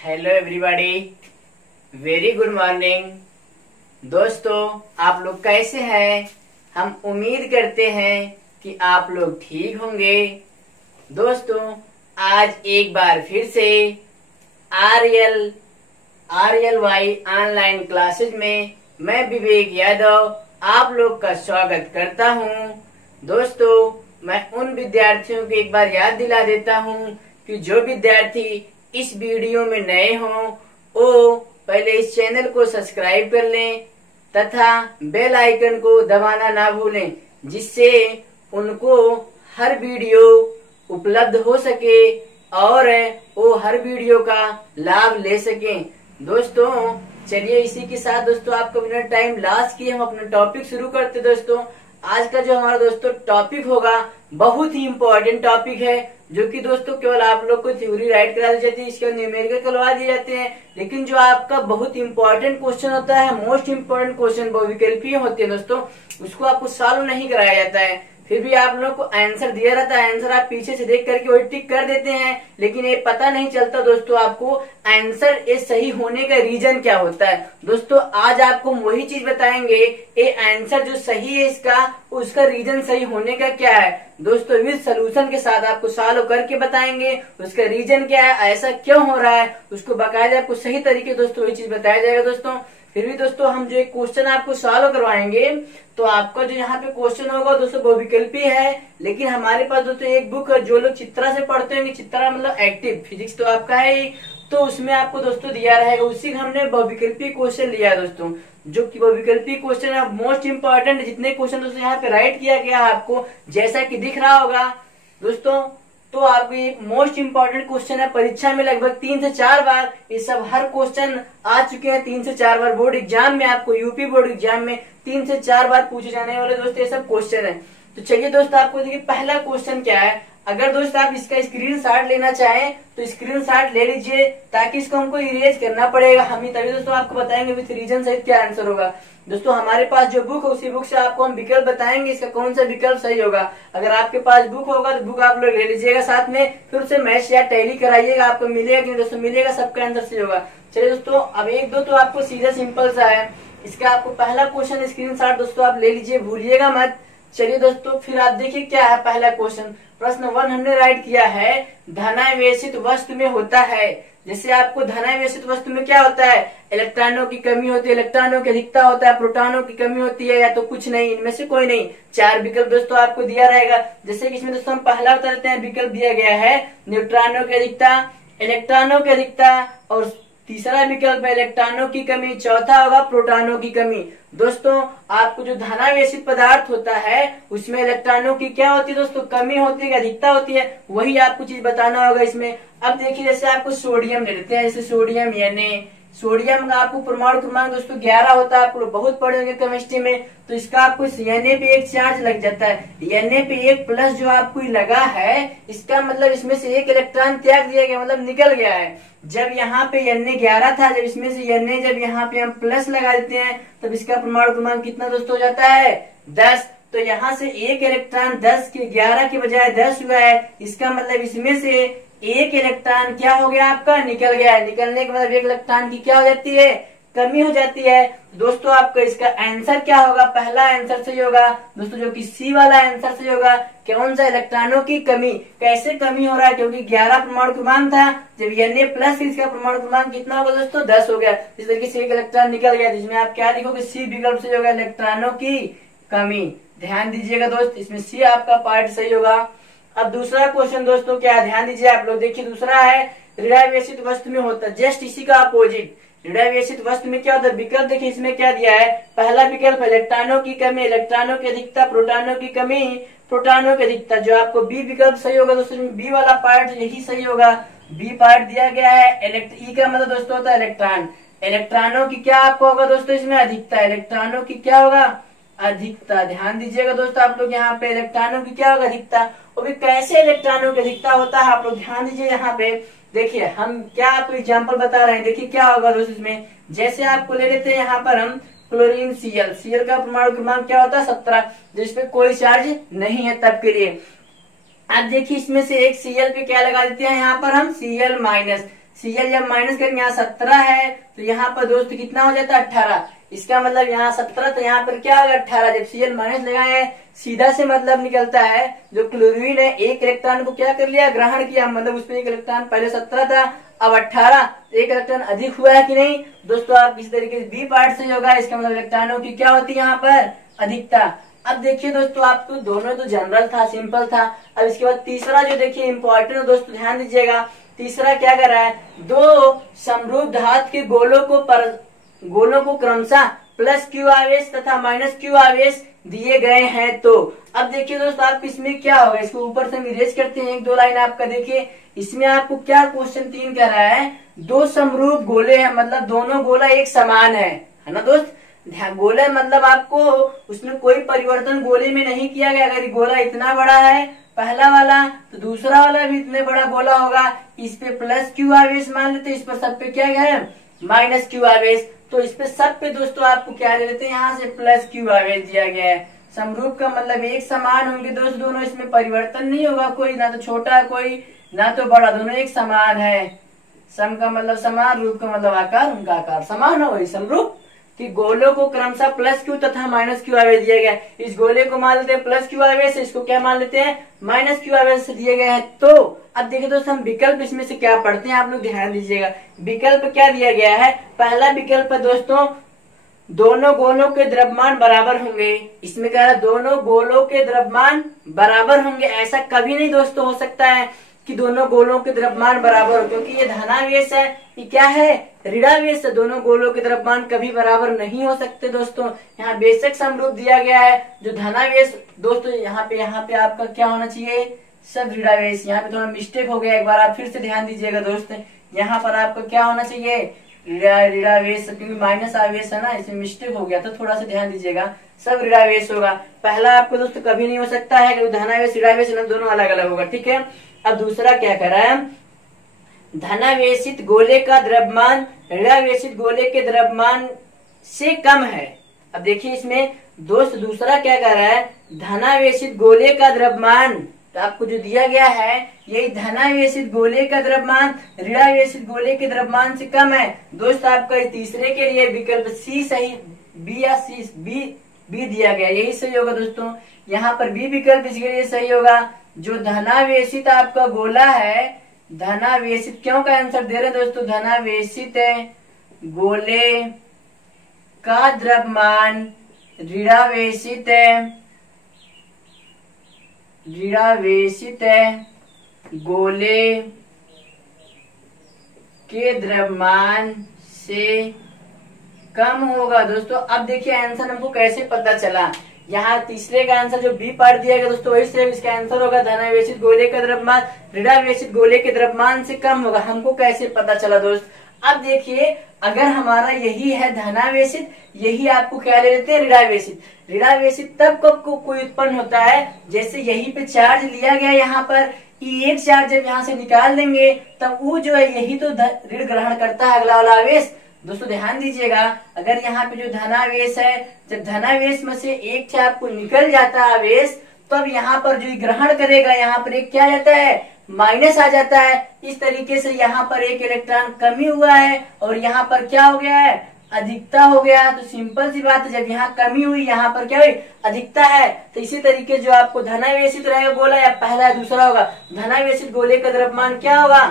Hello everybody, very good morning. दोस्तों, आप लोग कैसे हैं? हम उम्मीद करते हैं कि आप लोग ठीक होंगे। दोस्तों, आज एक बार फिर से R L Y online classes में मैं विवेक यादव आप लोग का स्वागत करता हूं। दोस्तों, मैं उन विद्यार्थियों को एक बार याद दिला देता हूं कि जो विद्यार्थी इस वीडियो में नए हों वो पहले इस चैनल को सब्सक्राइब कर लें तथा बेल आइकन को दबाना ना भूलें, जिससे उनको हर वीडियो उपलब्ध हो सके और वो हर वीडियो का लाभ ले सकें। दोस्तों, चलिए इसी के साथ दोस्तों आपको बिना टाइम लॉस किए हम अपना टॉपिक शुरू करते। दोस्तों, आज का जो हमारा दोस्तों टॉपिक होगा बहुत ही इम्पोर्टेंट टॉपिक है, जो कि दोस्तों केवल आप लोग को थ्योरी राइट करा दी जाती है, इसके न्यूमेरिकल करवा दिए जाते हैं, लेकिन जो आपका बहुत इंपॉर्टेंट क्वेश्चन होता है, मोस्ट इम्पोर्टेंट क्वेश्चन बहुविकल्पीय होते हैं दोस्तों, उसको आपको सॉल्व नहीं कराया जाता है। फिर भी आप लोग को आंसर दिया रहता है, आंसर आप पीछे से देख करके वही टिक कर देते हैं, लेकिन ये पता नहीं चलता दोस्तों आपको आंसर ये सही होने का रीजन क्या होता है। दोस्तों, आज आपको वही चीज बताएंगे, ये आंसर जो सही है इसका, उसका रीजन सही होने का क्या है। दोस्तों, विद सोल्यूशन के साथ आपको सॉल्व करके बताएंगे उसका रीजन क्या है, ऐसा क्यों हो रहा है, उसको बाकायदा आपको सही तरीके दोस्तों ये चीज बताया जाएगा। दोस्तों, फिर भी दोस्तों हम जो एक क्वेश्चन आपको सॉल्व करवाएंगे, तो आपका जो यहाँ पे क्वेश्चन होगा दोस्तों बहुविकल्पी है, लेकिन हमारे पास दोस्तों एक बुक है, जो लोग चित्रा से पढ़ते होंगे, चित्रा मतलब एक्टिव फिजिक्स तो आपका है ही, तो उसमें आपको दोस्तों दिया रहेगा, उसी का हमने बहुविकल्पी क्वेश्चन लिया है दोस्तों, जो कि बहुविकल्पी क्वेश्चन है मोस्ट इम्पोर्टेंट। जितने क्वेश्चन दोस्तों यहाँ पे राइट किया गया है आपको जैसा कि दिख रहा होगा दोस्तों, तो आपके मोस्ट इम्पोर्टेंट क्वेश्चन है, परीक्षा में लगभग 3 से 4 बार ये सब हर क्वेश्चन आ चुके हैं। 3 से 4 बार बोर्ड एग्जाम में, आपको यूपी बोर्ड एग्जाम में 3 से 4 बार पूछे जाने वाले दोस्तों ये सब क्वेश्चन है। तो चलिए दोस्तों, आपको देखिए पहला क्वेश्चन क्या है। अगर दोस्त आप इसका स्क्रीनशॉट लेना चाहें तो स्क्रीनशॉट ले लीजिए, ताकि इसको हमको इरेज करना पड़ेगा, हम ही तभी दोस्तों आपको बताएंगे विथ रीजन सहित क्या आंसर होगा। दोस्तों, हमारे पास जो बुक है उसी बुक से आपको हम विकल्प बताएंगे, इसका कौन सा विकल्प सही होगा। अगर आपके पास बुक होगा तो बुक आप लोग ले लीजिएगा साथ में, फिर उसे मैच या टैली कराइएगा, आपको मिलेगा कि दोस्तों मिलेगा, सबका आंसर सही होगा। चलिए दोस्तों, अब एक दो तो आपको सीधा सिंपल सा है, इसका आपको पहला क्वेश्चन स्क्रीनशॉट दोस्तों आप ले लीजिए, भूलिएगा मत। चलिए दोस्तों, फिर आप देखिए क्या है पहला क्वेश्चन। प्रश्न 1 हमने राइट किया है, धनावेशित वस्तु में होता है। जैसे आपको धनावेशित वस्तु में क्या होता है, इलेक्ट्रॉनों की कमी होती है, इलेक्ट्रॉनों की अधिकता होता है, प्रोटॉनों की कमी होती है, या तो कुछ नहीं, इनमें से कोई नहीं। 4 विकल्प दोस्तों आपको दिया रहेगा। जैसे कि इसमें दोस्तों हम पहला बता देते हैं, विकल्प दिया गया है न्यूट्रॉनों की अधिकता, इलेक्ट्रॉनों की अधिकता, और तीसरा विकल्प है इलेक्ट्रॉनों की कमी, चौथा होगा प्रोटॉनों की कमी। दोस्तों, आपको जो धनावेशित पदार्थ होता है उसमें इलेक्ट्रॉनों की क्या होती है दोस्तों, कमी होती है, अधिकता होती है, वही आपको चीज बताना होगा इसमें। अब देखिए, जैसे आपको सोडियम ले लेते हैं, जैसे सोडियम सोडियम का आपको परमाणु क्रमांक दोस्तों 11 होता है, आप लोग बहुत पढ़े होंगे केमिस्ट्री में, तो इसका आपको Na पे 1 चार्ज लग जाता है। Na पे 1 प्लस जो आपको लगा है, इसका मतलब इसमें से 1 इलेक्ट्रॉन त्याग दिया गया, मतलब निकल गया है। जब यहाँ पे Na 11 था, जब इसमें से Na जब यहाँ पे हम प्लस लगा देते हैं, तब इसका परमाणु क्रमांक कितना दोस्तों हो जाता है, 10। तो यहाँ से 1 इलेक्ट्रॉन 10 के 11 के बजाय 10 हुआ है, इसका मतलब इसमें से 1 इलेक्ट्रॉन क्या हो गया, आपका निकल गया है। निकलने के बाद 1 इलेक्ट्रॉन की क्या हो जाती है, कमी हो जाती है। दोस्तों, आपका इसका आंसर क्या होगा, पहला आंसर सही होगा दोस्तों, जो कि सी वाला आंसर सही होगा। कौन सा, इलेक्ट्रॉनों की कमी। कैसे कमी हो रहा है, क्योंकि 11 परमाणु क्रमांक था, जब Na प्लस इसका परमाणु क्रमांक कितना होगा दोस्तों, 10 हो गया, इस तरीके से 1 इलेक्ट्रॉन निकल गया, जिसमें आप क्या लिखोगे, सी विकल्प सही होगा, इलेक्ट्रॉनों की कमी। ध्यान दीजिएगा दोस्त, इसमें सी आपका पार्ट सही होगा। अब दूसरा क्वेश्चन दोस्तों क्या है, ध्यान दीजिए आप लोग। देखिए दूसरा है, ऋणावेशित वस्तु में होता है, जस्ट इसी का अपोजिट। ऋणावेशित वस्तु में क्या होता है, विकल्प देखिए इसमें क्या दिया है। पहला विकल्प इलेक्ट्रॉनों की कमी, इलेक्ट्रॉनों की अधिकता, प्रोटॉनों की कमी, प्रोटॉनों की अधिकता। जो आपको बी विकल्प सही होगा दोस्तों, बी वाला पार्ट यही सही होगा, बी पार्ट दिया गया है। ई का मतलब दोस्तों होता है इलेक्ट्रॉन, इलेक्ट्रॉनों की क्या आपको होगा दोस्तों इसमें, अधिकता, इलेक्ट्रॉनों की क्या होगा, अधिकता। ध्यान दीजिएगा दोस्तों आप लोग, यहाँ पे इलेक्ट्रॉनों की क्या होगा, अधिकता। और भी कैसे इलेक्ट्रॉनों की अधिकता होता है, आप लोग ध्यान दीजिए। यहाँ पे देखिए हम क्या आपको एग्जांपल बता रहे हैं, देखिए क्या होगा दोस्तों इसमें। जैसे आपको ले लेते हैं यहाँ पर हम क्लोरीन Cl का परमाणु क्रमांक क्या होता है, 17, जिसपे कोई चार्ज नहीं है तब के लिए। अब देखिए इसमें से एक Cl पे क्या लगा देते हैं, यहाँ पर हम Cl माइनस, Cl जब माइनस करेंगे, यहाँ 17 है तो यहाँ पर दोस्तों कितना हो जाता है 18। इसका मतलब यहाँ 17 तो यहाँ पर क्या होगा 18। जब Cl माइनस लगाए सीधा से मतलब निकलता है जो क्लोरीन है एक इलेक्ट्रॉन को क्या कर लिया, ग्रहण किया, मतलब उसमें एक इलेक्ट्रॉन पहले 17 था अब 18, एक इलेक्ट्रॉन अधिक हुआ है कि नहीं दोस्तों। आप किसी तरीके से बी पार्ट से होगा, इसका मतलब इलेक्ट्रॉनों की क्या होती है यहाँ पर अधिकता। अब देखिए दोस्तों आपको दोनों तो जनरल था, सिंपल था। अब इसके बाद तीसरा जो देखिए इंपॉर्टेंट है दोस्तों, ध्यान दीजिएगा। तीसरा क्या कर रहा है, दो समरूप धातु के गोलों को क्रमशः प्लस क्यू आवेश तथा माइनस क्यू आवेश दिए गए हैं। तो अब देखिए दोस्तों आप इसमें क्या होगा, इसको ऊपर से हम इरेज करते हैं, एक दो लाइन आपका देखिए। इसमें आपको क्या क्वेश्चन 3 कह रहा है, दो समरूप गोले हैं, मतलब दोनों गोला एक समान है ना दोस्त। ध्यान, गोले मतलब आपको उसमें कोई परिवर्तन गोले में नहीं किया गया। अगर गोला इतना बड़ा है पहला वाला तो दूसरा वाला भी इतने बड़ा गोला होगा। इस पे प्लस क्यू आवेश मान लेते, इस पर सब पे क्या है माइनस क्यू आवेश। तो इस पे सब पे दोस्तों आपको क्या ले लेते हैं, यहाँ से प्लस क्यू आवेश दिया गया है। समरूप का मतलब एक समान होंगे दोस्त दोनों, इसमें परिवर्तन नहीं होगा कोई, ना तो छोटा कोई ना तो बड़ा, दोनों एक समान है। सम का मतलब समान, रूप का मतलब आकार, उनका आकार समान हो, वही समरूप। कि गोलों को क्रमशः प्लस क्यू तथा माइनस क्यू आवेश दिया गया। इस गोले को मान लेते हैं प्लस क्यू आवेश, इसको क्या मान लेते हैं माइनस क्यू आवेश से दिए गए हैं। तो अब देखिए दोस्तों हम विकल्प इसमें से क्या पढ़ते हैं, आप लोग ध्यान दीजिएगा। विकल्प क्या दिया गया है, पहला विकल्प है दोस्तों दोनों गोलों के द्रव्यमान बराबर होंगे। इसमें कह रहा है दोनों गोलों के द्रव्यमान बराबर होंगे। ऐसा कभी नहीं दोस्तों हो सकता है कि दोनों गोलों के द्रव्यमान बराबर हो, क्योंकि ये धनावेश है, ये क्या है ऋणावेश है। दोनों गोलों के द्रव्यमान कभी बराबर नहीं हो सकते दोस्तों। यहाँ बेशक समरूप दिया गया है जो धनावेश दोस्तों, यहाँ पे आपका क्या होना चाहिए सब ऋणावेश। यहाँ पे थोड़ा मिस्टेक हो गया, एक बार आप फिर से ध्यान दीजिएगा दोस्त। यहाँ पर आपका क्या होना चाहिए ऋणावेश, क्योंकि माइनस आवेश है ना, इसमें मिस्टेक हो गया, तो थोड़ा सा ध्यान दीजिएगा। सब ऋणावेश होगा। पहला आपको दोस्तों कभी नहीं हो सकता है क्योंकि धनावेश ऋणावेश दोनों अलग अलग होगा, ठीक है। अब दूसरा क्या कर रहा है, धनावेशित गोले का द्रव्यमान ऋणावेशित गोले के द्रव्यमान से कम है। अब देखिए इसमें दोस्त दूसरा क्या कर रहा है, धनावेशित गोले का द्रव्यमान, तो आपको जो दिया गया है यही धनावेशित गोले का द्रव्यमान ऋणावेशित गोले के द्रव्यमान से कम है। दोस्त आपका तीसरे के लिए विकल्प सी सही, बी या सी बी दिया गया, यही सही होगा दोस्तों। यहाँ पर बी विकल्प इसके लिए सही होगा। जो धनावेशित आपका गोला है, धनावेशित क्यों का आंसर दे रहे हैं दोस्तों, धनावेशित गोले का द्रव्यमान ऋणावेशित गोले के द्रव्यमान से कम होगा दोस्तों। अब देखिए आंसर हमको कैसे पता चला, यहाँ तीसरे का आंसर जो बी पार्ट दिया गया दोस्तों वही से इसका आंसर होगा धनावेशित गोले का द्रव्यमान ऋणावेशित गोले के द्रव्यमान से कम होगा। हमको कैसे पता चला दोस्त, अब देखिए अगर हमारा यही है धनावेशित, यही आपको क्या ले लेते हैं ऋणावेशित। ऋणावेशित तब कब को कोई उत्पन्न होता है, जैसे यही पे चार्ज लिया गया, यहाँ पर एक चार्ज जब यहाँ से निकाल देंगे तब वो जो है यही तो ऋण ग्रहण करता है अगला वाला आवेश। दोस्तों ध्यान दीजिएगा, अगर यहाँ पे जो धनावेश है, जब धनावेश में से एक चार्ज आपको निकल जाता है आवेश, तब यहाँ पर जो ग्रहण करेगा यहाँ पर एक क्या आ जाता है माइनस आ जाता है। इस तरीके से यहाँ पर एक इलेक्ट्रॉन कमी हुआ है और यहाँ पर क्या हो गया है अधिकता हो गया। तो सिंपल सी बात है, जब यहाँ कमी हुई यहाँ पर क्या हुई अधिकता है। तो इसी तरीके जो आपको धनावेशित रहेगा गोला या पहला या दूसरा होगा, धनावेशित गोले का द्रव्यमान क्या होगा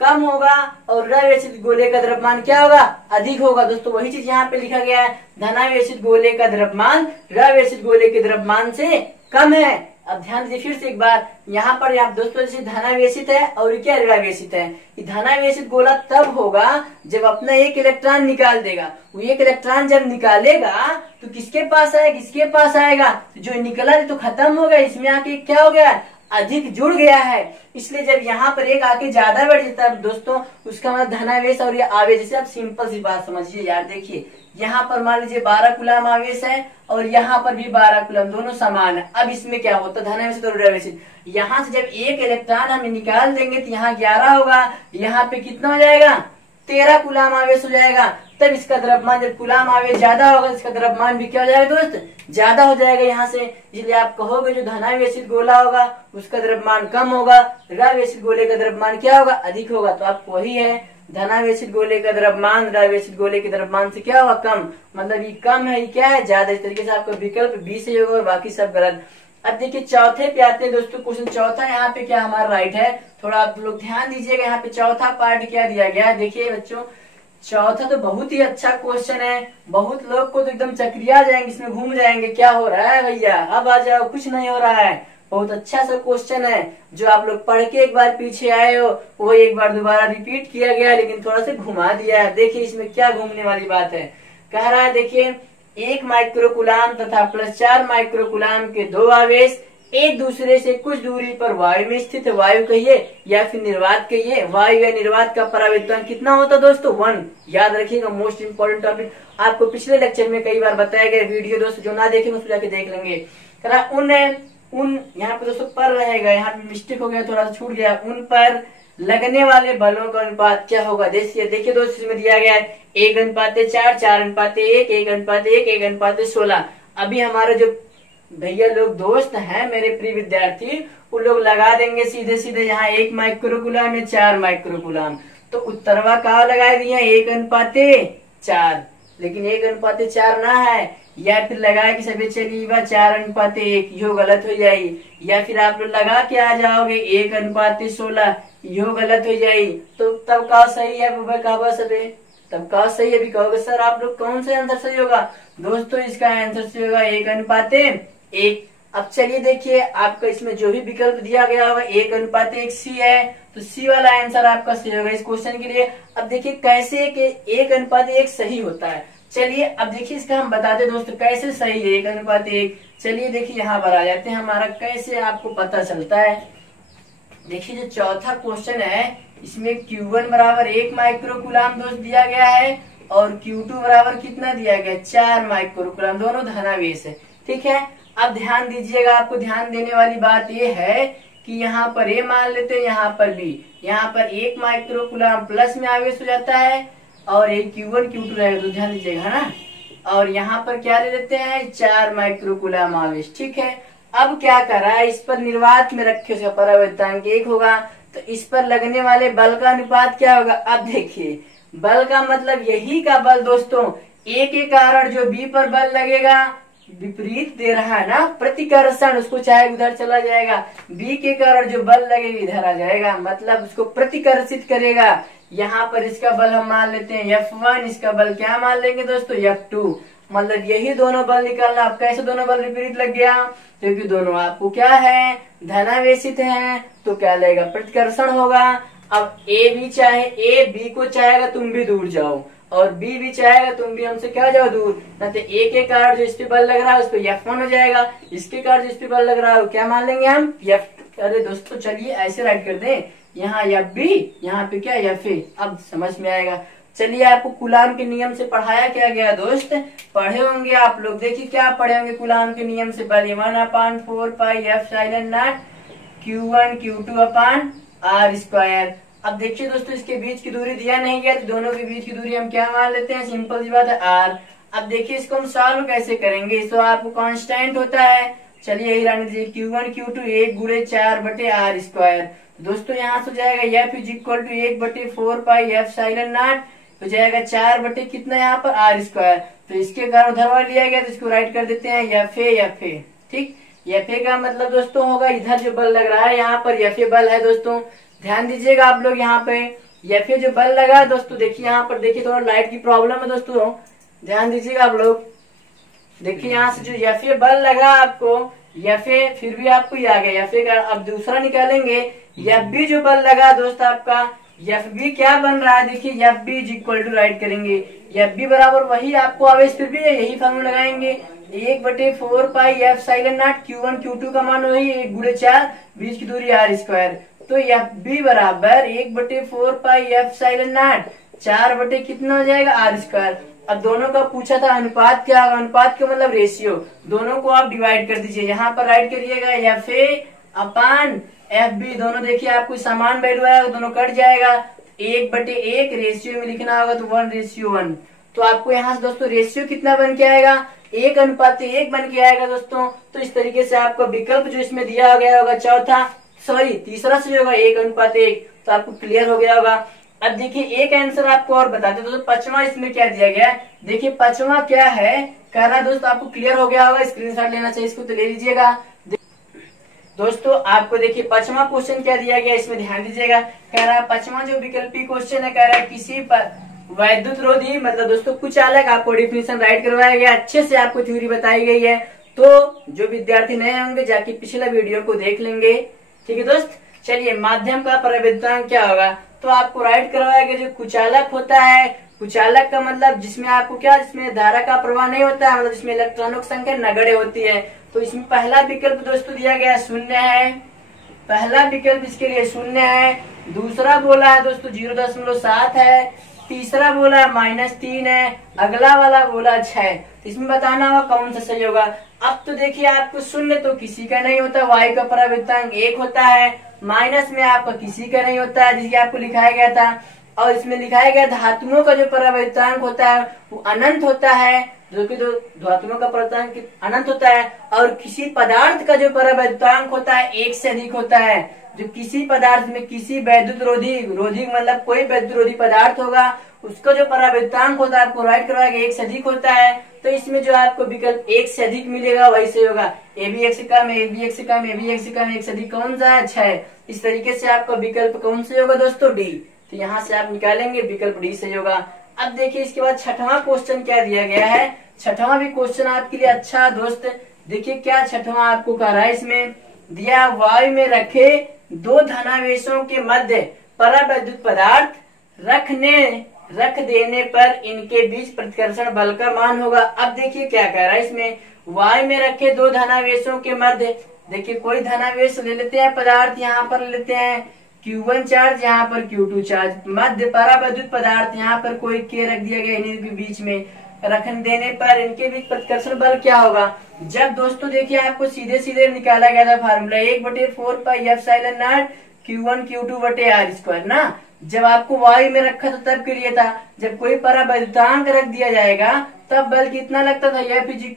कम होगा और ऋणावेशित गोले का द्रव्यमान क्या होगा अधिक होगा। दोस्तों वही चीज यहाँ पे लिखा गया है, धनावेशित गोले का द्रव्यमान ऋणावेशित गोले के द्रव्यमान से कम है। अब ध्यान दीजिए फिर से एक बार, यहाँ पर आप दोस्तों जैसे धनावेशित है और क्या ऋणावेशित है। धनावेशित गोला तब होगा जब अपना एक इलेक्ट्रॉन निकाल देगा। वो एक इलेक्ट्रॉन जब निकालेगा तो किसके पास आएगा, किसके पास आएगा, जो निकला तो खत्म हो गया, इसमें आके क्या हो गया अधिक जुड़ गया है। इसलिए जब यहाँ पर एक आके ज्यादा बढ़ जाता है दोस्तों, उसका मतलब धनावेश और ये आवेश। जैसे आप सिंपल सी बात समझिए यार, देखिए यहाँ पर मान लीजिए 12 कूलम आवेश है और यहाँ पर भी 12 कूलम, दोनों समान है। अब इसमें क्या होता है धनावेशित और ऋणावेशित, यहाँ से जब एक इलेक्ट्रॉन हम निकाल देंगे तो यहाँ 11 होगा, यहाँ पे कितना हो जाएगा 13 कूलाम आवेश हो जाएगा। तब इसका द्रव्यमान, जब कूलाम आवेश ज्यादा होगा इसका द्रव्यमान भी क्या हो जाएगा दोस्त, ज्यादा हो जाएगा यहाँ से। इसलिए आप कहोगे जो धनावेशित गोला होगा उसका द्रव्यमान कम होगा, ऋणावेशित गोले का द्रव्यमान क्या होगा, अधिक होगा। तो आपको वही है, धनावेशित गोले का द्रव्यमान ऋणावेशित गोले के द्रव्यमान से क्या होगा, कम। मतलब ये कम है, ये क्या है, ज्यादा। इस तरीके से आपका विकल्प बी से होगा, बाकी सब गलत। अब देखिए चौथे पे आते हैं दोस्तों। क्वेश्चन चौथा यहाँ पे क्या हमारा राइट है, थोड़ा आप लोग ध्यान दीजिएगा। यहाँ पे चौथा पार्ट क्या दिया गया है, देखिए बच्चों चौथा तो बहुत ही अच्छा क्वेश्चन है। बहुत लोग को तो एकदम चक्रिया जाएंगे, इसमें घूम जाएंगे, क्या हो रहा है भैया, अब आ जाओ, कुछ नहीं हो रहा है। बहुत अच्छा सा क्वेश्चन है, जो आप लोग पढ़ के एक बार पीछे आए हो वो एक बार दोबारा रिपीट किया गया, लेकिन थोड़ा सा घुमा दिया है। देखिए इसमें क्या घूमने वाली बात है। कह रहा है देखिए 1 माइक्रोकुलाम तथा +4 माइक्रोकुलाम के दो आवेश एक दूसरे से कुछ दूरी पर वायु में स्थित, वायु कहिए या फिर निर्वात कहिए, वायु या निर्वात का परावर्तन कितना होता है दोस्तों, 1। याद रखिएगा, मोस्ट इंपोर्टेंट टॉपिक। आपको पिछले लेक्चर में कई बार बताया गया, वीडियो दोस्तों जो ना देखेंगे उसको जाके देख लेंगे। उन यहाँ पे दोस्तों पर रहेगा, यहाँ पे मिस्टेक हो गया, थोड़ा सा छूट गया। उन पर लगने वाले बलों का अनुपात क्या होगा। देखिए दोस्तों इसमें दिया गया है 1:4, 4:1, 1:1, 1:16। अभी हमारे जो भैया लोग दोस्त हैं, मेरे प्रिय विद्यार्थी, वो लोग लगा देंगे सीधे सीधे यहाँ 1 माइक्रोकुलाम या 4 माइक्रोकुलाम। तो उत्तरवा कहाँ लगा दिया, 1:4, लेकिन 1:4 ना है। या फिर लगा के सभी चलिए 4:1, यो गलत हो जाएगी। या फिर आप लोग लगा के आ जाओगे 1:16, यो गलत हो जाएगी। तो तब का सही है तब का सही है। अभी कहोगे सर आप लोग कौन सा आंसर सही होगा, दोस्तों इसका आंसर सही होगा 1:1। अब चलिए देखिए आपका इसमें जो भी विकल्प दिया गया होगा 1:1 सी है, तो सी वाला आंसर आपका सही होगा इस क्वेश्चन के लिए। अब देखिए कैसे कि 1:1 सही होता है। चलिए अब देखिए इसका हम बताते हैं दोस्तों कैसे सही है 1:1। चलिए देखिए यहाँ पर आ जाते हैं, हमारा कैसे आपको पता चलता है। देखिए जो चौथा क्वेश्चन है इसमें Q1 बराबर 1 माइक्रोकुलाम दोस्त दिया गया है और Q2 बराबर कितना दिया गया, 4 माइक्रोकुलाम, दोनों धनावेश है। ठीक है, अब ध्यान दीजिएगा, आपको ध्यान देने वाली बात यह है कि यहाँ पर A मान लेते हैं, यहाँ पर B। यहाँ पर 1 माइक्रोकुलाम प्लस में आवेश हो जाता है और एक Q1 Q2 रहेगा, तो ध्यान दीजिएगा है ना। और यहाँ पर क्या ले लेते हैं, 4 माइक्रोकुलाम आवेश। ठीक है, अब क्या कर रहा है, इस पर निर्वात में रखे उसका परावर्तनांक 1 होगा, तो इस पर लगने वाले बल का अनुपात क्या होगा। अब देखिए बल का मतलब यही का बल दोस्तों, A के कारण जो B पर बल लगेगा विपरीत दे रहा है ना, प्रतिकर्षण, उसको चाहे उधर चला जाएगा। B के कारण जो बल लगेगा इधर आ जाएगा, मतलब उसको प्रतिकर्षित करेगा। यहाँ पर इसका बल हम मान लेते हैं F1, इसका बल क्या मान लेंगे दोस्तों, F2। मतलब यही दोनों बल निकालना। अब कैसे दोनों बल विपरीत लग गया, क्योंकि दोनों आपको क्या है, धनावेशित हैं, तो क्या लगेगा, प्रतिकर्षण होगा। अब A B को चाहेगा तुम भी दूर जाओ और B भी चाहेगा तुम भी हमसे क्या जाओ दूर, ना तो A के कारण जो इस पे बल लग रहा है उस पे F1 हो जाएगा, इसके कारण जो इस पे बल लग रहा है क्या मान लेंगे हम, F। अरे दोस्तों चलिए ऐसे राइट कर दें, यहाँ FB, यहाँ पे क्या FA। अब समझ में आएगा। चलिए आपको कूलाम के नियम से पढ़ाया क्या गया दोस्त, पढ़े होंगे आप लोग। देखिए क्या पढ़े होंगे कूलाम के नियम से, बल 1/4 pi epsilon not Q1 Q2 upon R²। अब देखिए दोस्तों इसके बीच की दूरी दिया नहीं गया, तो दोनों के बीच की दूरी हम क्या मान लेते हैं, सिंपल सी बात है R। अब देखिए इसको हम सॉल्व कैसे करेंगे, इसको आपको कांस्टेंट होता है। चलिए यही रहने दीजिए, Q1 Q2 1/4/R²। दोस्तों यहाँ से जाएगा F is equal to 1/4 pi epsilon naught, तो जाएगा 4 कितना यहाँ पर R²। तो इसके कारण उधर वाला लिया गया, तो इसको राइट कर देते हैं FA। ठीक, FA का मतलब दोस्तों होगा इधर जो बल लग रहा है यहाँ पर FA बल है दोस्तों। ध्यान दीजिएगा आप लोग, यहाँ पे FA जो बल लगा है दोस्तों, देखिए यहाँ पर देखिए थोड़ा लाइट की प्रॉब्लम है दोस्तों, ध्यान दीजिएगा आप लोग। देखिए यहाँ से जो FA बल लगा आपको, FA फिर भी आपको ये आ गया FA का। अब दूसरा निकालेंगे, FB जो बल लगा दोस्त आपका, FB क्या बन रहा है, देखिए FB is equal to write करेंगे, FB बराबर वही आपको आवेश फिर भी यही फॉर्मूला लगाएंगे, 1/4 pi epsilon not Q1 Q2 का मान वही 1/4, बीच की दूरी R²। तो FB बराबर 1/4 पाई एप्सिलॉन नॉट 4 कितना हो जाएगा R²। अब दोनों का पूछा था अनुपात क्या होगा, अनुपात का मतलब रेशियो, दोनों को आप डिवाइड कर दीजिए, यहाँ पर राइट करिएगा FA अपॉन FB। दोनों देखिए आपको समान वैल्यू आएगा, दोनों कट जाएगा, 1/1 रेशियो में लिखना होगा तो 1:1। तो आपको यहाँ से दोस्तों रेशियो कितना बन के आएगा, 1:1 बन के आएगा दोस्तों। तो इस तरीके से आपका विकल्प जो इसमें दिया गया होगा तीसरा से होगा 1:1। तो आपको क्लियर हो गया होगा। अब देखिए एक आंसर आपको और बताते दोस्तों, पांचवा इसमें क्या दिया गया है। देखिए पांचवा क्या है कह रहा है दोस्तों, आपको क्लियर हो गया होगा, स्क्रीनशॉट लेना चाहिए इसको तो ले लीजिएगा। दोस्तों आपको देखिए पांचवा क्वेश्चन क्या दिया गया, इसमें ध्यान दीजिएगा। कह रहा है पांचवा जो विकल्पी क्वेश्चन है, कह रहा है किसी पर वैद्युत रोधी मतलब दोस्तों कुचालक, आपको डेफिनेशन राइट करवाया गया, अच्छे से आपको थ्योरी बताई गई है। तो जो विद्यार्थी नए होंगे जाके पिछला वीडियो को देख लेंगे, ठीक है दोस्त। चलिए माध्यम का प्रवेद्यांक क्या होगा, तो आपको राइट करवाया गया जो कुचालक होता है, कुचालक का मतलब जिसमें आपको जिसमें धारा का प्रवाह नहीं होता है, मतलब जिसमें इलेक्ट्रॉनों की संख्या नगण्य होती है। तो इसमें पहला विकल्प दोस्तों दिया गया 0 है, पहला विकल्प इसके लिए 0 है। दूसरा बोला है दोस्तों 0.7 है, तीसरा बोला है -3 है, अगला वाला बोला 6। तो इसमें बताना होगा कौन सा सही होगा। अब तो देखिए आपको 0 तो किसी का नहीं होता, वायु का प्रवेद्यांक 1 होता है, माइनस में आपका किसी का नहीं होता है जिसके आपको लिखाया गया था, और इसमें लिखाया गया धातुओं का जो प्रवेद्यांक होता है वो अनंत होता है, जो कि धातुओं का प्रवेद्यांक अनंत होता है। और किसी पदार्थ का जो प्रवेद्यांक होता है 1 से अधिक होता है। जो किसी पदार्थ में किसी वैद्युत रोधी मतलब कोई वैद्युत रोधी पदार्थ होगा उसका जो प्रवेद्यांक होता है आपको राइट करवाया गया 1 से अधिक होता है। तो इसमें जो आपको विकल्प 1 से अधिक मिलेगा वही सही होगा। ए भी 1 से कम, ए भी 1 से कम, ए भी 1 से कम, 1 से अधिक कौन सा है 6। इस तरीके से आपका विकल्प कौन से होगा दोस्तों डी। तो यहाँ से आप निकालेंगे विकल्प डी सही होगा। अब देखिए इसके बाद छठवां क्वेश्चन क्या दिया गया है। छठवां भी क्वेश्चन आपके लिए अच्छा दोस्त, देखिए क्या छठवां आपको कह रहा है। इसमें दिया वायु में रखे 2 धनावेशों के मध्य परावैद्युत पदार्थ रख देने पर इनके बीच प्रतिकर्षण बल का मान होगा। अब देखिए क्या कह रहा है इसमें, वायु में रखे 2 धनावेशों के मध्य, देखिए कोई धनावेश ले लेते हैं पदार्थ, यहाँ पर लेते हैं Q1 चार्ज, यहाँ पर Q2 चार्ज, मध्य परावैद्युत पदार्थ, यहाँ पर कोई K रख दिया गया, इन्हीं के बीच में रख देने पर इनके बीच प्रतिकर्षण बल क्या होगा। जब दोस्तों देखिए आपको सीधे सीधे निकाला गया था फार्मूला 1/4πε0 Q1 Q2/r², ना। जब आपको वायु में रखा था तब के लिए था, जब कोई परावैद्युतांक रख दिया जाएगा तब बल कितना लगता था, F =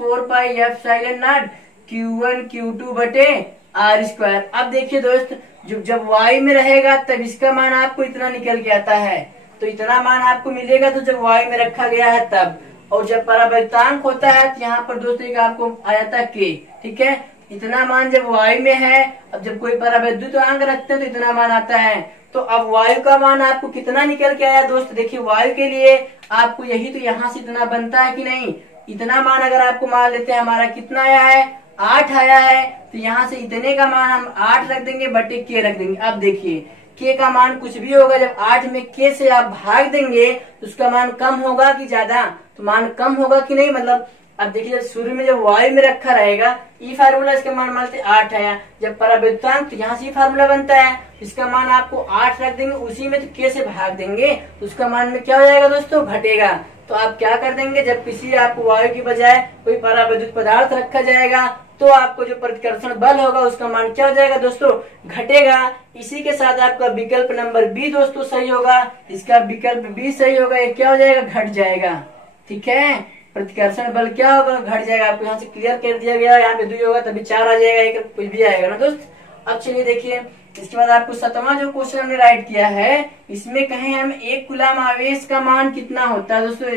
1/4πε0 Q1 Q2/r²। अब देखिए दोस्त जब वायु में रहेगा तब इसका मान आपको इतना निकल के आता है, तो इतना मान आपको मिलेगा तो जब वायु में रखा गया है तब। और जब परावैद्युतांक होता है तो यहाँ पर दोस्तों एक आपको आया था K, ठीक है। इतना मान जब वायु में है, अब जब कोई परावैद्युतांक रखते हैं तो इतना मान आता है। तो अब वायु का मान आपको कितना निकल के आया दोस्त, देखिए वायु के लिए आपको यही तो यहाँ से इतना बनता है कि नहीं। इतना मान अगर आपको मान लेते हैं हमारा कितना आया है 8 आया है, तो यहाँ से इतने का मान हम 8 रख देंगे बटे K रख देंगे। अब देखिए K का मान कुछ भी होगा, जब 8 में K से आप भाग देंगे तो उसका मान कम होगा कि ज्यादा, तो मान कम होगा कि नहीं। मतलब अब देखिए जब शुरू में जब वायु में रखा रहेगा ई फार्मूला, इसका मान मानते 8 आया, जब परावैद्युतांक तो यहाँ से फार्मूला बनता है, इसका मान आपको 8 रख देंगे, उसी में तो K से भाग देंगे तो उसका मान में क्या हो जाएगा दोस्तों, घटेगा। तो आप क्या कर देंगे, जब किसी आपको वायु की बजाय कोई परावैद्युत पदार्थ रखा जाएगा तो आपको जो प्रतिकर्षण बल होगा उसका मान क्या हो जाएगा दोस्तों, घटेगा। इसी के साथ आपका विकल्प नंबर बी दोस्तों सही होगा। इसका विकल्प बी सही होगा, ये क्या हो जाएगा, घट जाएगा, ठीक है। प्रतिकर्षण बल क्या होगा, घट जाएगा। आपको यहाँ से क्लियर कर दिया गया, यहाँ पे 2 होगा तभी 4 आ जाएगा, एक कुछ भी आएगा ना दोस्त। अब चलिए देखिए इसके बाद आपको 7वां जो क्वेश्चन हमने राइट किया है, इसमें कहें हम 1 कूलम आवेश का मान कितना होता है दोस्तों,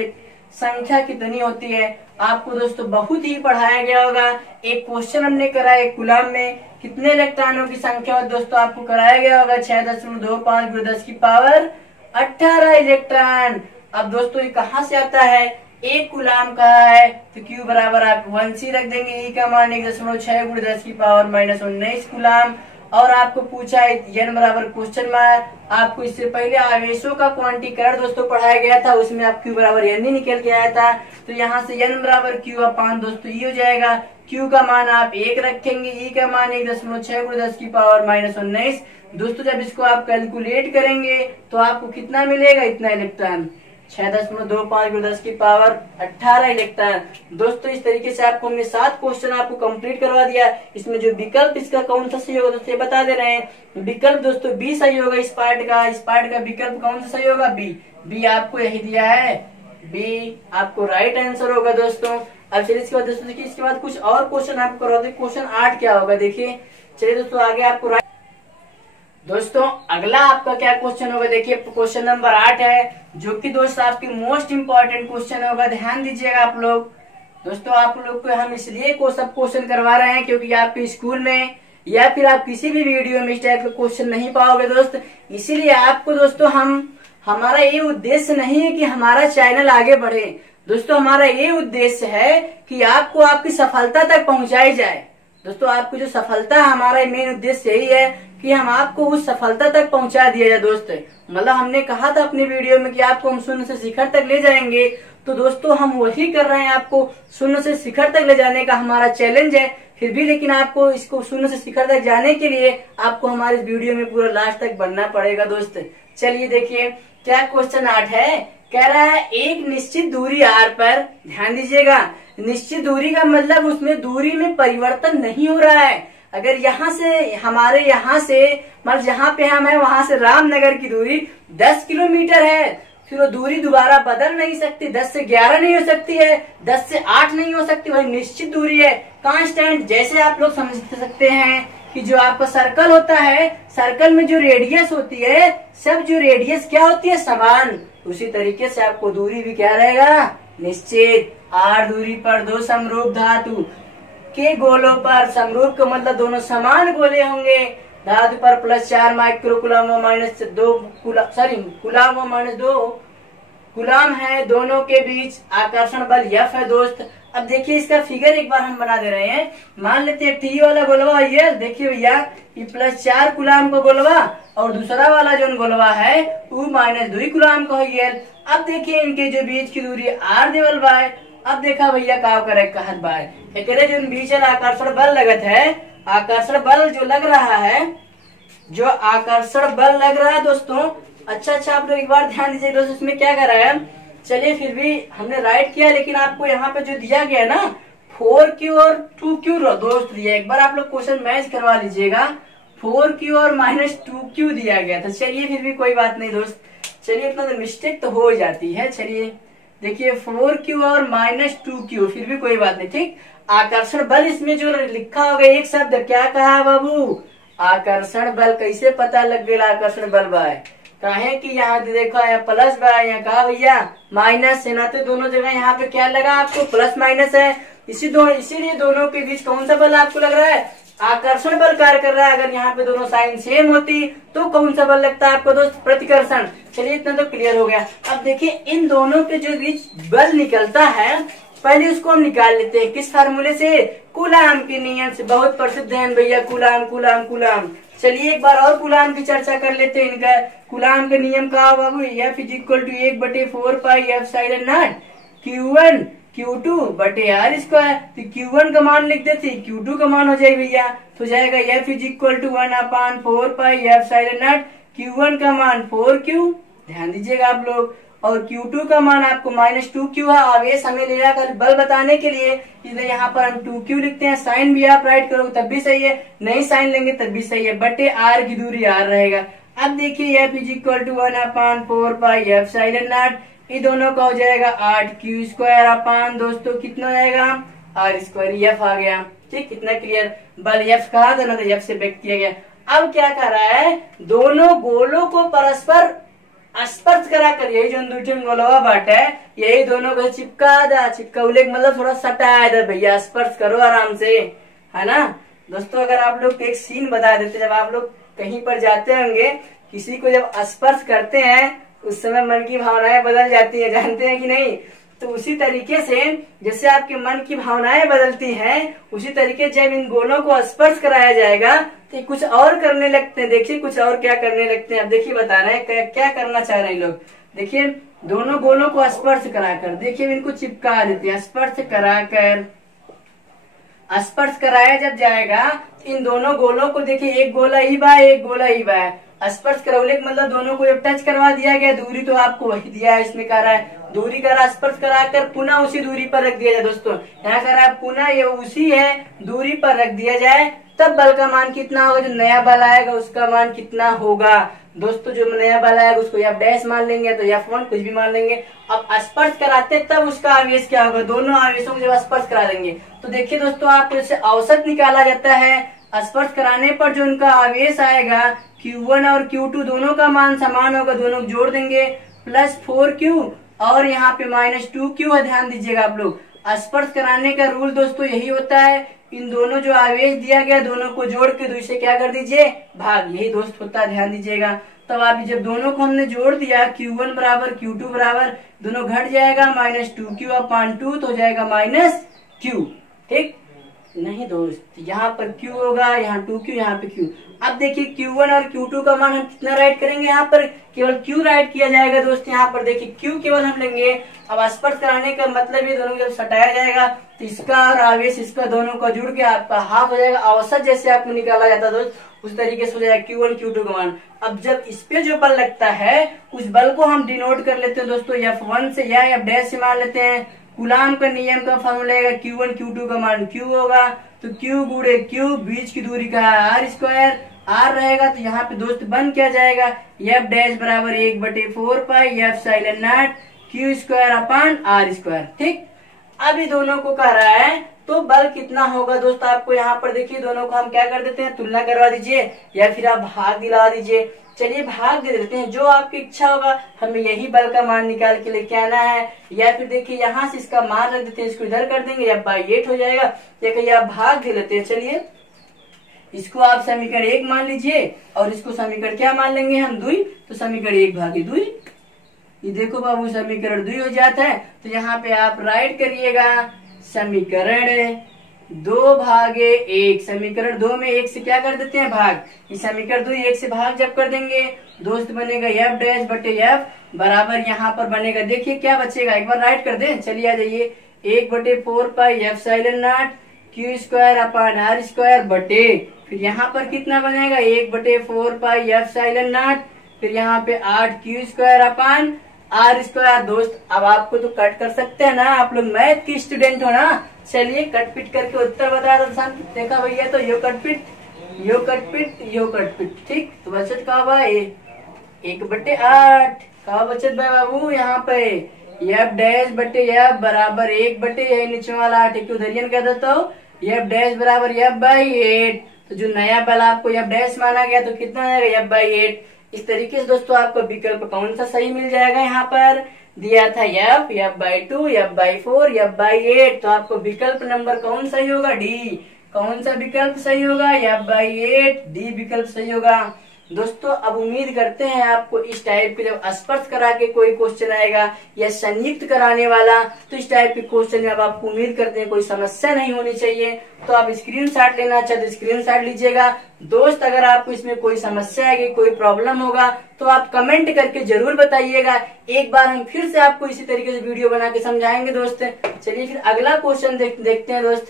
संख्या कितनी होती है। आपको दोस्तों बहुत ही पढ़ाया गया होगा। एक क्वेश्चन हमने करा 1 कूलम में कितने इलेक्ट्रॉनों की संख्या हो दोस्तों, आपको कराया गया होगा 6.25 × 10⁻18 इलेक्ट्रॉन। अब दोस्तों ये कहाँ से आता है, 1 कूलम का है तो Q बराबर आप 1C रख देंगे, E का मान 1.6 × 10⁻19 कूलम। और आपको पूछा है n बराबर क्वेश्चन मार्क। आपको इससे पहले आवेशों का क्वांटीकरण दोस्तों पढ़ाया गया था, उसमें आप Q बराबर n ही निकल के आया था। तो यहाँ से n बराबर Q/5 दोस्तों E हो जाएगा। Q का मान आप 1 रखेंगे, E का मान 1.6 × 10⁻19। दोस्तों जब इसको आप कैलकुलेट करेंगे तो आपको कितना मिलेगा, इतना इलेक्ट्रॉन। 6.25 × 10⁻18 इलेक्ट्रॉन। दोस्तों इस तरीके से आपको हमने 7 क्वेश्चन आपको कंप्लीट करवा दिया। इसमें जो विकल्प इसका कौन सा सही होगा दोस्तों ये बता दे रहे हैं। विकल्प दोस्तों बी सही होगा। इस पार्ट का विकल्प कौन सा सही होगा? बी आपको यही दिया है, बी आपको राइट आंसर होगा दोस्तों। अब चलिए इसके बाद दोस्तों देखिए, इसके बाद कुछ और क्वेश्चन आपको करवाते हैं। क्वेश्चन 8 क्या होगा देखिए। चलिए दोस्तों आगे आपको दोस्तों अगला आपका क्या क्वेश्चन होगा देखिए, क्वेश्चन नंबर 8 है, जो कि दोस्तों आपकी मोस्ट इंपॉर्टेंट क्वेश्चन होगा। ध्यान दीजिएगा आप लोग। दोस्तों आप लोग को हम इसलिए सब क्वेश्चन करवा रहे हैं क्योंकि आपके स्कूल में या फिर आप किसी भी वीडियो में इस टाइप का क्वेश्चन नहीं पाओगे दोस्त। इसीलिए आपको दोस्तों हमारा ये उद्देश्य नहीं है कि हमारा चैनल आगे बढ़े दोस्तों, हमारा ये उद्देश्य है कि आपको आपकी सफलता तक पहुंचाई जाए। दोस्तों आपकी जो सफलता है, हमारा मेन उद्देश्य यही है कि हम आपको उस सफलता तक पहुंचा दिया जाए दोस्त। मतलब हमने कहा था अपने वीडियो में कि आपको हम शून्य से शिखर तक ले जाएंगे, तो दोस्तों हम वही कर रहे हैं। आपको शून्य से शिखर तक ले जाने का हमारा चैलेंज है। फिर भी लेकिन आपको इसको शून्य से शिखर तक जाने के लिए आपको हमारे वीडियो में पूरा लास्ट तक बनना पड़ेगा दोस्त। चलिए देखिए क्या क्वेश्चन 8 है। कह रहा है एक निश्चित दूरी r पर, ध्यान दीजिएगा, निश्चित दूरी का मतलब उसमें दूरी में परिवर्तन नहीं हो रहा है। अगर यहाँ से हमारे यहाँ से मतलब जहाँ पे हम है वहां से रामनगर की दूरी 10 किलोमीटर है, फिर वो दूरी दोबारा बदल नहीं सकती। 10 से 11 नहीं हो सकती है, 10 से 8 नहीं हो सकती, वही निश्चित दूरी है, कांस्टेंट। जैसे आप लोग समझ सकते हैं कि जो आपका सर्कल होता है, सर्कल में जो रेडियस होती है, सब जो रेडियस क्या होती है? समान। उसी तरीके से आपको दूरी भी क्या रहेगा? निश्चित। r दूरी पर दो समरूप धातु के गोलों पर, समरूप का मतलब दोनों समान गोले होंगे, धातु पर +4 माइक्रोकुलम व -2 कुलाम व -2 कुलाम है, दोनों के बीच आकर्षण बल F है दोस्त। अब देखिए इसका फिगर एक बार हम बना दे रहे हैं। मान लेते हैं टी वाला गोलवा ये देखिए भैया, ये +4 कुलाम का गोलवा और दूसरा वाला जो गोलवा है वो -2 कुलाम का है। अब देखिए इनके जो बीच की दूरी r देवल बाय। अब देखा भैया का करे कहत बाय एकरे जो बीच आकर्षण बल लगत है, आकर्षण बल जो लग रहा है, जो आकर्षण बल लग रहा है दोस्तों। अच्छा आप लोग एक बार ध्यान दीजिए दोस्तों, इसमें क्या कर रहा है। चलिए फिर भी हमने राइट किया, लेकिन आपको यहाँ पे जो दिया गया ना 4q और 2q दोस्त दिया। एक बार आप लोग क्वेश्चन मैच करवा लीजिएगा। 4q और -2q दिया गया था। चलिए फिर भी कोई बात नहीं दोस्त, चलिए इतना तो मिस्टेक तो हो जाती है। चलिए देखिए 4q और -2q, फिर भी कोई बात नहीं, ठीक। आकर्षण बल इसमें जो लिखा होगा एक शब्द क्या कहा बाबू? आकर्षण बल। कैसे पता लग गया आकर्षण बल बाय? कहे कि यहाँ देखो यहाँ प्लस बाय, यहाँ कहा भैया माइनस है ना, तो दोनों जगह यहाँ पे क्या लगा आपको? प्लस माइनस है। इसीलिए दोनों के बीच कौन सा बल आपको लग रहा है? आकर्षण बल कार्य कर रहा है। अगर यहाँ पे दोनों साइन सेम होती तो कौन सा बल लगता है आपको दोस्त? प्रतिकर्षण। चलिए इतना तो क्लियर हो गया। अब देखिए इन दोनों के जो बीच बल निकलता है, पहले उसको हम निकाल लेते हैं। किस फार्मूले से? कूलाम के नियम से। बहुत प्रसिद्ध है भैया कूलाम कूलाम कूलाम। चलिए एक बार और कूलाम की चर्चा कर लेते हैं। इनका कूलाम के नियम का बाबू F = 1/4 पाई F∠0 Q1 Q2 बटे r²। तो Q1 का मान लिख देते, Q2 का मान हो जाएगा भैया, तो जाएगा F = 1/4 पाई F∠0। Q1 का मान 4Q, ध्यान दीजिएगा आप लोग, और Q2 का मान आपको -2Q है। आवेश हमें ले जाकर बल बताने के लिए इसलिए यहाँ पर हम 2Q लिखते हैं। साइन भी आप राइट करोगे तब भी सही है, नहीं साइन लेंगे तब भी सही है। बटे r की दूरी r रहेगा। अब देखिए F = 1/4 पाई F∠0, ये दोनों का हो जाएगा 8Q² दोस्तों कितना हो जाएगा? r²। F आ गया, ठीक। कितना क्लियर? बल F कहा था ना, तो F से व्यक्त किया गया। अब क्या कर रहा है? दोनों गोलों को परस्पर स्पर्श करा कर, यही जो दूठन गोलवा बाट है, यही दोनों को चिपका दा। चिपकाउले मतलब थोड़ा सटाया दे भैया, स्पर्श करो आराम से, है ना दोस्तों। अगर आप लोग एक सीन बता देते, जब आप लोग कहीं पर जाते होंगे, किसी को जब स्पर्श करते हैं उस समय मन की भावनाएं बदल जाती है, जानते हैं कि नहीं? तो उसी तरीके से जैसे आपके मन की भावनाएं बदलती हैं, उसी तरीके जब इन गोलों को स्पर्श कराया जाएगा तो कुछ और करने लगते हैं। देखिए कुछ और क्या करने लगते हैं। अब देखिए बता रहे हैं क्या करना चाह रहे हैं लोग। देखिए दोनों गोलों को स्पर्श कराकर, देखिए इनको चिपका देते हैं। स्पर्श कराकर, स्पर्श कराया जब जाएगा इन दोनों गोलों को, देखिए एक गोला ई बा, एक गोला ई बा, स्पर्श करौलिक मतलब दोनों को जब टच करवा दिया गया, दूरी तो आपको वही दिया है, इसमें कह रहा है दूरी करा स्पर्श कराकर पुनः उसी दूरी पर रख दिया जाए। दोस्तों यहाँ कह रहा है पुनः ये उसी है दूरी पर रख दिया जाए, तब बल का मान कितना होगा, जो नया बल आएगा उसका मान कितना होगा। दोस्तों जो नया बल आएगा उसको एफ डैश मान लेंगे, तो F1 कुछ भी मान लेंगे। अब स्पर्श कराते तब उसका आवेश क्या होगा, दोनों आवेशों को जब स्पर्श करा देंगे तो देखिए दोस्तों आप जैसे औसत निकाला जाता है, स्पर्श कराने पर जो उनका आवेश आएगा Q1 और Q2 दोनों का मान समान होगा, दोनों जोड़ देंगे प्लस 4Q और यहाँ पे -2Q है। ध्यान दीजिएगा आप लोग, स्पर्श कराने का रूल दोस्तों यही होता है, इन दोनों जो आवेश दिया गया दोनों को जोड़ के 2 से क्या कर दीजिए भाग, यही दोस्त होता है। ध्यान दीजिएगा तब आप जब दोनों को हमने जोड़ दिया Q1 बराबर Q2 बराबर, दोनों घट जाएगा -2Q/2 तो हो जाएगा -Q। ठीक नहीं दोस्त, यहाँ पर Q होगा, यहाँ 2Q, यहाँ पे Q। अब देखिए Q1 और Q2 का मान हम कितना राइट करेंगे, यहाँ पर केवल Q राइट किया जाएगा। दोस्त यहाँ पर देखिए Q केवल हम लेंगे। अब स्पर्श कराने का मतलब ये दोनों जब सटाया जाएगा तो इसका और आवेश इसका दोनों का जुड़ के आपका हाफ हो जाएगा। औसत जैसे आपको निकाला जाता है दोस्त उस तरीके से हो जाएगा Q1 Q2 का मान। अब जब इस पे जो बल लगता है उस बल को हम डिनोट कर लेते हैं दोस्तों F1 से या F डैश से मान लेते हैं। कूलाम का नियम का फॉर्मूला है Q1 Q2 का मान Q होगा, तो Q गुणे Q, बीच की दूरी का R स्क्वायर, R रहेगा तो यहाँ पे दोस्त बन क्या जाएगा, F डैश बराबर 1/4 पाई F∠0 Q²/R²। ठीक, अब ये दोनों को कह रहा है तो बल कितना होगा दोस्त, आपको यहाँ पर देखिए दोनों को हम क्या कर देते हैं, तुलना करवा दीजिए या फिर आप भाग दिला दीजिए। चलिए भाग दे देते हैं, जो आपकी इच्छा होगा, हमें यही बल का मान निकाल के लेके आना है। या फिर देखिए यहाँ से इसका मान रख देते हैं, इसको इधर कर देंगे F/8 हो जाएगा, या कहीं आप भाग दे लेते हैं। चलिए इसको आप समीकरण 1 मान लीजिए और इसको समीकरण क्या मान लेंगे हम 2, तो समीकरण 1/2। ये देखो बाबू समीकरण 2 हो जाता है, तो यहाँ पे आप राइट करिएगा समीकरण 2/1। समीकरण 2 में 1 से क्या कर देते हैं भाग, इस समीकरण 2 1 से भाग जब कर देंगे दोस्त बनेगा F डैश बटे F बराबर यहाँ पर बनेगा, देखिए क्या बचेगा, एक बार राइट कर दें। चलिए आ जाइए 1/4 पाई F∠0 Q²/R² बटे, फिर यहाँ पर कितना बनेगा 1/4 पाई F∠0, फिर यहाँ पे 8Q²/R²। दोस्त अब आपको तो कट कर सकते हैं ना, आप लोग मैथ के स्टूडेंट हो ना। चलिए कट पिट करके उत्तर बता दो। देखा भैया, तो यो कट पिट, यो कट पिट, यो कट पिट। ठीक, तो बचत कहा भाई 1/8 कहा बचत भाई बाबू, यहाँ पे F डैश बटे F बराबर 1/, यही नीचे वाला 8 क्यों धरियन कह देता हूँ, F डैश बराबर F/8। तो जो नया बल आपको F डैश माना गया तो कितना आएगा F/8। इस तरीके से दोस्तों आपको विकल्प कौन सा सही मिल जाएगा, यहाँ पर दिया था F, F/2, F/4, F/8, तो आपको विकल्प नंबर कौन सही होगा, D। कौन सा विकल्प सही होगा, F/8, D विकल्प सही होगा। दोस्तों अब उम्मीद करते हैं आपको इस टाइप के जब स्पर्श करा के कोई क्वेश्चन आएगा या संयुक्त कराने वाला, तो इस टाइप के क्वेश्चन में अब आपको उम्मीद करते हैं कोई समस्या नहीं होनी चाहिए। तो आप स्क्रीनशॉट लेना चाहते तो स्क्रीनशॉट लीजिएगा। दोस्त अगर आपको इसमें कोई समस्या आएगी, कोई प्रॉब्लम होगा तो आप कमेंट करके जरूर बताइएगा। एक बार हम फिर से आपको इसी तरीके से वीडियो बना के समझाएंगे दोस्त। चलिए फिर अगला क्वेश्चन देखते हैं दोस्त।